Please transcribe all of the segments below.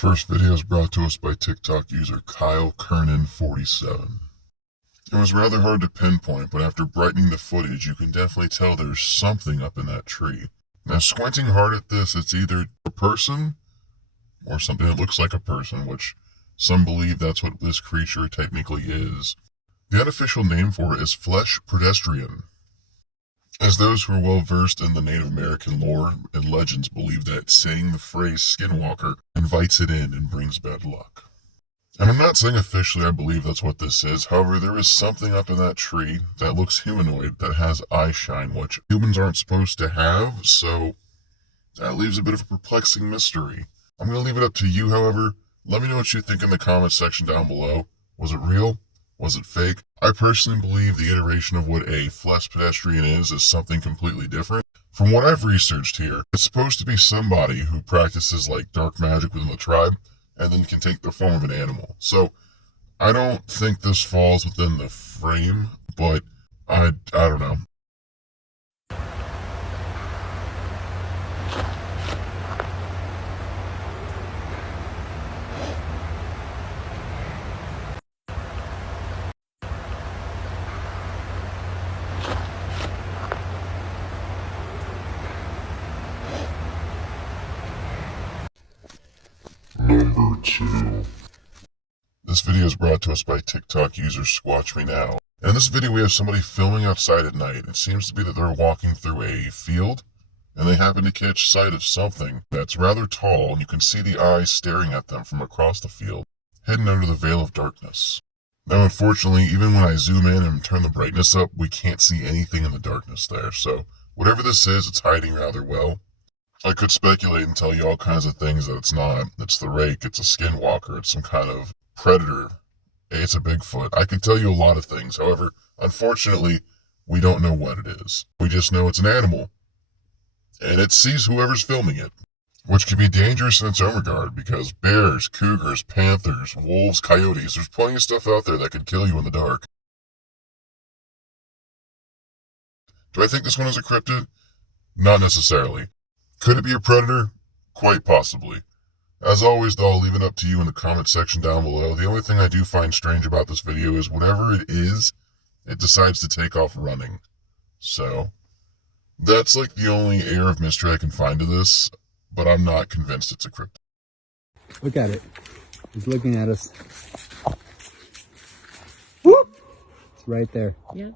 first video is brought to us by TikTok user Kyle Kernan47. It was rather hard to pinpoint, but after brightening the footage, you can definitely tell there's something up in that tree. Now, squinting hard at this, it's either a person or something that looks like a person, which some believe that's what this creature technically is. The unofficial name for it is flesh pedestrian, as those who are well versed in the Native American lore and legends believe that saying the phrase skinwalker invites it in and brings bad luck. And I'm not saying officially I believe that's what this is, however there is something up in that tree that looks humanoid that has eye shine, which humans aren't supposed to have, so that leaves a bit of a perplexing mystery. I'm going to leave it up to you, however. Let me know what you think in the comments section down below. Was it real? Was it fake? I personally believe the iteration of what a flesh pedestrian is something completely different. From what I've researched here, it's supposed to be somebody who practices like dark magic within the tribe and then can take the form of an animal. So I don't think this falls within the frame, but I don't know. Number 2. This video is brought to us by TikTok user Squatch Me Now. And in this video we have somebody filming outside at night. It seems to be that they're walking through a field and they happen to catch sight of something that's rather tall, and you can see the eyes staring at them from across the field, hidden under the veil of darkness. Now unfortunately, even when I zoom in and turn the brightness up, we can't see anything in the darkness there. So whatever this is, it's hiding rather well. I could speculate and tell you all kinds of things that it's not. It's the rake, it's a skinwalker, it's some kind of predator, it's a Bigfoot. I could tell you a lot of things. However, unfortunately, we don't know what it is. We just know it's an animal. And it sees whoever's filming it, which can be dangerous in its own regard because bears, cougars, panthers, wolves, coyotes, there's plenty of stuff out there that could kill you in the dark. Do I think this one is a cryptid? Not necessarily. Could it be a predator? Quite possibly. As always, though, I'll leave it up to you in the comment section down below. The only thing I do find strange about this video is whatever it is, it decides to take off running. So, that's like the only air of mystery I can find to this, but I'm not convinced it's a cryptid. Look at it. It's looking at us. Whoop! It's right there. Yeah.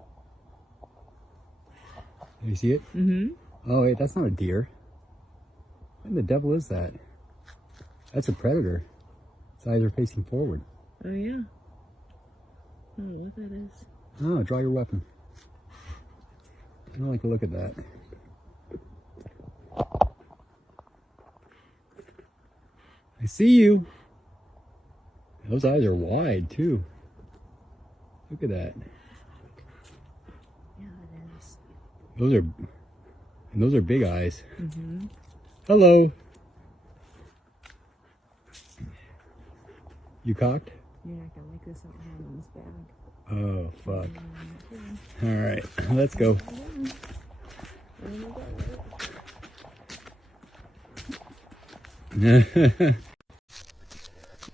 You see it? Mm-hmm. Oh, wait, that's not a deer. What the devil is that? That's a predator. Its eyes are facing forward. Oh, yeah. I don't know what that is. Oh, draw your weapon. I don't like to look at that. I see you. Those eyes are wide, too. Look at that. Yeah, it is. Those are big eyes. Mm-hmm. Hello. You cocked? Yeah, I can like this out hand on this bag. Oh, fuck. All right, let's go.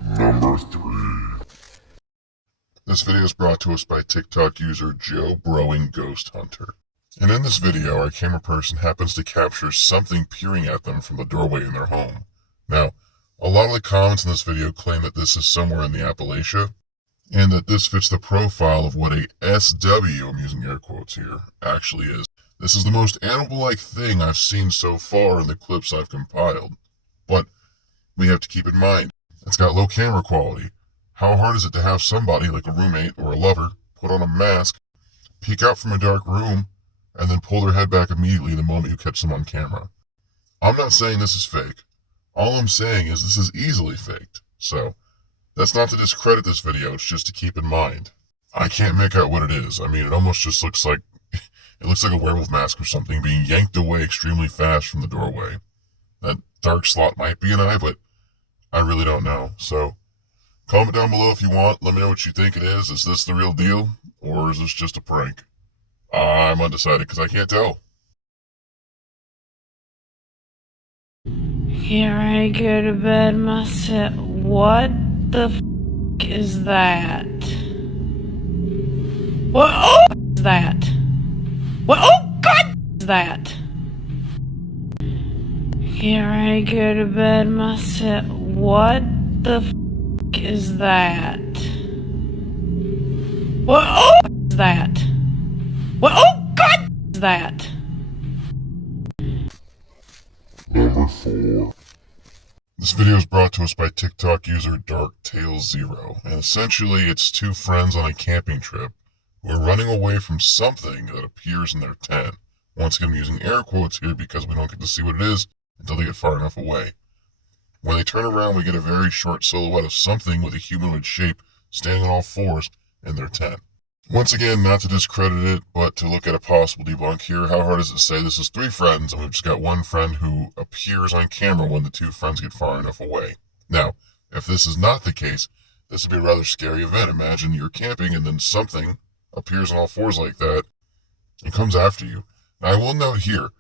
Number 3. This video is brought to us by TikTok user Joe Broing Ghost Hunter. And in this video, our camera person happens to capture something peering at them from the doorway in their home. Now, a lot of the comments in this video claim that this is somewhere in the Appalachia, and that this fits the profile of what a SW, I'm using air quotes here, actually is. This is the most animal-like thing I've seen so far in the clips I've compiled. But we have to keep in mind, it's got low camera quality. How hard is it to have somebody, like a roommate or a lover, put on a mask, peek out from a dark room, and then pull their head back immediately the moment you catch them on camera? I'm not saying this is fake. All I'm saying is this is easily faked. So, that's not to discredit this video, it's just to keep in mind. I can't make out what it is. I mean, it almost just looks like, it looks like a werewolf mask or something being yanked away extremely fast from the doorway. That dark slot might be an eye, but I really don't know. So, comment down below if you want. Let me know what you think it is. Is this the real deal? Or is this just a prank? I'm undecided because I can't tell. Get ready, go to bed, myself. What the f is that? What is that? What God is that? Get ready, go to bed, myself. What the f is that? What is that? What God is that? Number 4. This video is brought to us by TikTok user DarkTale0, and essentially it's two friends on a camping trip who are running away from something that appears in their tent. Once again, I'm using air quotes here because we don't get to see what it is until they get far enough away. When they turn around, we get a very short silhouette of something with a humanoid shape standing on all fours in their tent. Once again, not to discredit it, but to look at a possible debunk here. How hard is it to say this is 3 friends, and we've just got one friend who appears on camera when the 2 friends get far enough away? Now, if this is not the case, this would be a rather scary event. Imagine you're camping and then something appears on all fours like that and comes after you. Now, I will note here,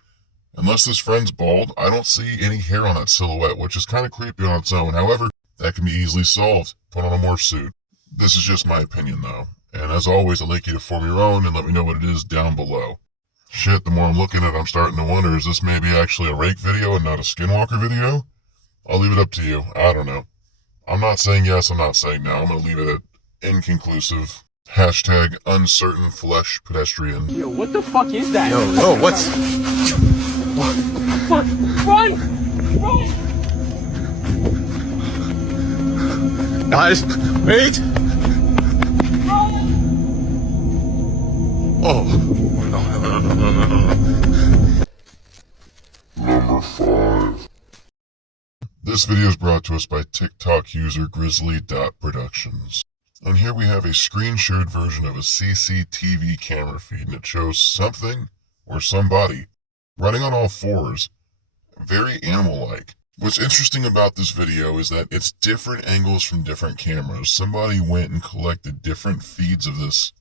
unless this friend's bald, I don't see any hair on that silhouette, which is kind of creepy on its own. However, that can be easily solved. Put on a morph suit. This is just my opinion, though. And as always, I'd like you to form your own and let me know what it is down below. Shit, the more I'm looking at it, I'm starting to wonder, is this maybe actually a rake video and not a Skinwalker video? I'll leave it up to you. I don't know. I'm not saying yes, I'm not saying no. I'm going to leave it at inconclusive. Hashtag uncertain flesh pedestrian. Yo, what the fuck is that? Yo, what's... Fuck, run! Run! Guys, wait! Oh. Number 5. This video is brought to us by TikTok user Grizzly.Productions. And here we have a screen-shared version of a CCTV camera feed, and it shows something or somebody running on all fours, very animal-like. What's interesting about this video is that it's different angles from different cameras. Somebody went and collected different feeds of this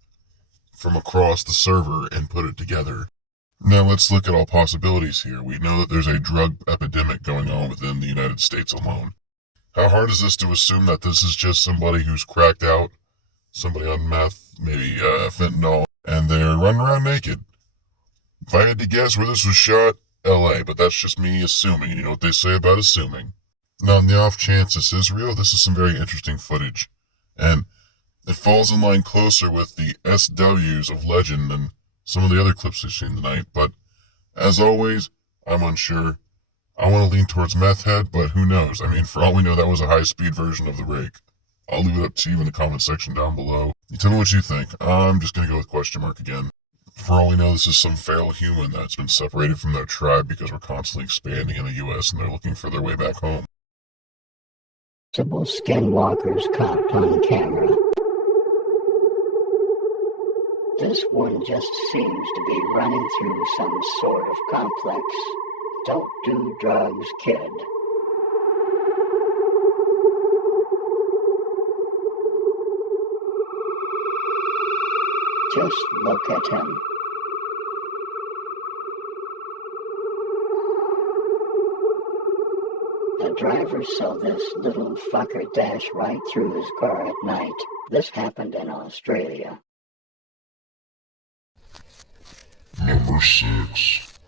from across the server and put it together. Now let's look at all possibilities here. We know that there's a drug epidemic going on within the United States alone. How hard is this to assume that this is just somebody who's cracked out, somebody on meth, maybe fentanyl, and they're running around naked? If I had to guess where this was shot, LA, but that's just me assuming. You know what they say about assuming. Now, on the off chance this is real, this is some very interesting footage. And it falls in line closer with the SWs of legend than some of the other clips we've seen tonight. But as always, I'm unsure. I want to lean towards meth head, but who knows? I mean, for all we know, that was a high-speed version of the rake. I'll leave it up to you in the comment section down below. You tell me what you think. I'm just going to go with question mark again. For all we know, this is some feral human that's been separated from their tribe because we're constantly expanding in the U.S. and they're looking for their way back home. Multiple skinwalkers caught on camera. This one just seems to be running through some sort of complex. Don't do drugs, kid. Just look at him. The driver saw this little fucker dash right through his car at night. This happened in Australia. Number 6.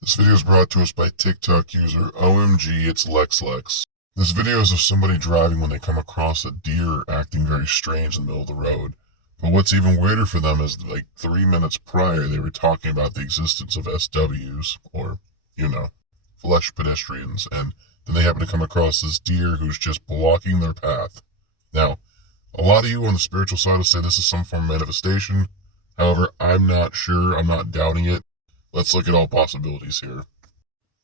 This video is brought to us by TikTok user OMG It's LexLex. This video is of somebody driving when they come across a deer acting very strange in the middle of the road. But what's even weirder for them is like 3 minutes prior they were talking about the existence of SWs, or, you know, flesh pedestrians, and then they happen to come across this deer who's just blocking their path. Now, a lot of you on the spiritual side will say this is some form of manifestation. However, I'm not sure. I'm not doubting it. Let's look at all possibilities here.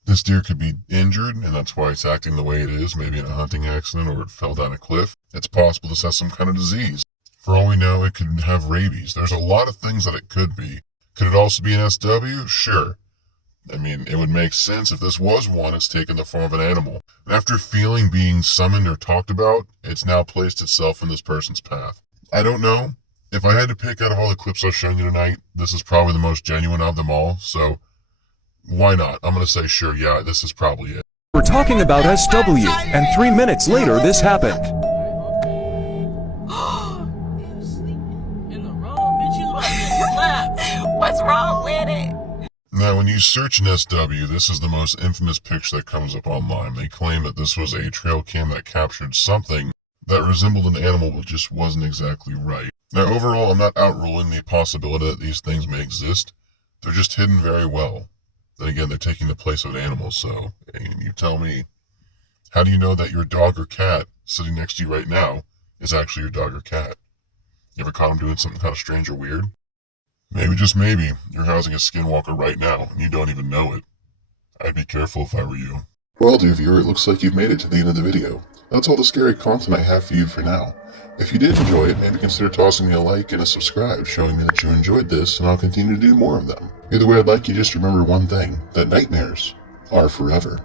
This deer could be injured, and that's why it's acting the way it is, maybe in a hunting accident or it fell down a cliff. It's possible this has some kind of disease. For all we know, it could have rabies. There's a lot of things that it could be. Could it also be an SW? Sure. I mean, it would make sense if this was one, it's taken the form of an animal. And after feeling being summoned or talked about, it's now placed itself in this person's path. I don't know. If I had to pick out of all the clips I've shown you tonight, this is probably the most genuine of them all, so why not? I'm going to say sure, yeah, this is probably it. We're talking about SW, and 3 minutes later this happened. What's wrong with it? Now, when you search an SW, this is the most infamous picture that comes up online. They claim that this was a trail cam that captured something that resembled an animal but just wasn't exactly right. Now, overall, I'm not outruling the possibility that these things may exist. They're just hidden very well. Then again, they're taking the place of animals, so you tell me. How do you know that your dog or cat sitting next to you right now is actually your dog or cat? You ever caught them doing something kind of strange or weird? Maybe, just maybe, you're housing a skinwalker right now, and you don't even know it. I'd be careful if I were you. Well, dear viewer, it looks like you've made it to the end of the video. That's all the scary content I have for you for now. If you did enjoy it, maybe consider tossing me a like and a subscribe, showing me that you enjoyed this, and I'll continue to do more of them. Either way, I'd like you just to remember one thing, that nightmares are forever.